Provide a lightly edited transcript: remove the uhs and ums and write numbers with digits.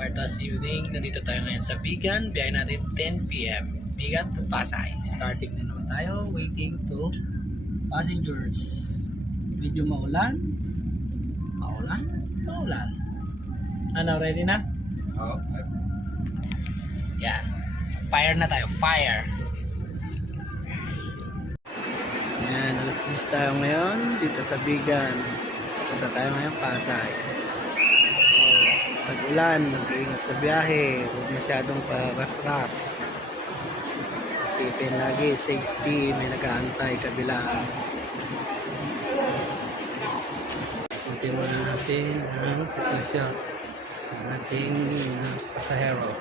Quartas evening, nandito tayo ngayon sa Bigan. Biyahe natin 10 p.m. Bigan to Pasay. Starting na naman tayo, waiting to passengers. Medyo maulan. Maulan. Ano, ready na? Oo. Yan. Fire na tayo, fire. Yan, alas 10 tayo ngayon dito sa Bigan. Punta tayo ngayon Pasay. Pag-ulan, mag-iingat sa biyahe, huwag masyadong paras-ras. Isipin lagi, safety, may nag-aantay kabilaan. Continue na natin ang sitwasyon ng ating pasahero.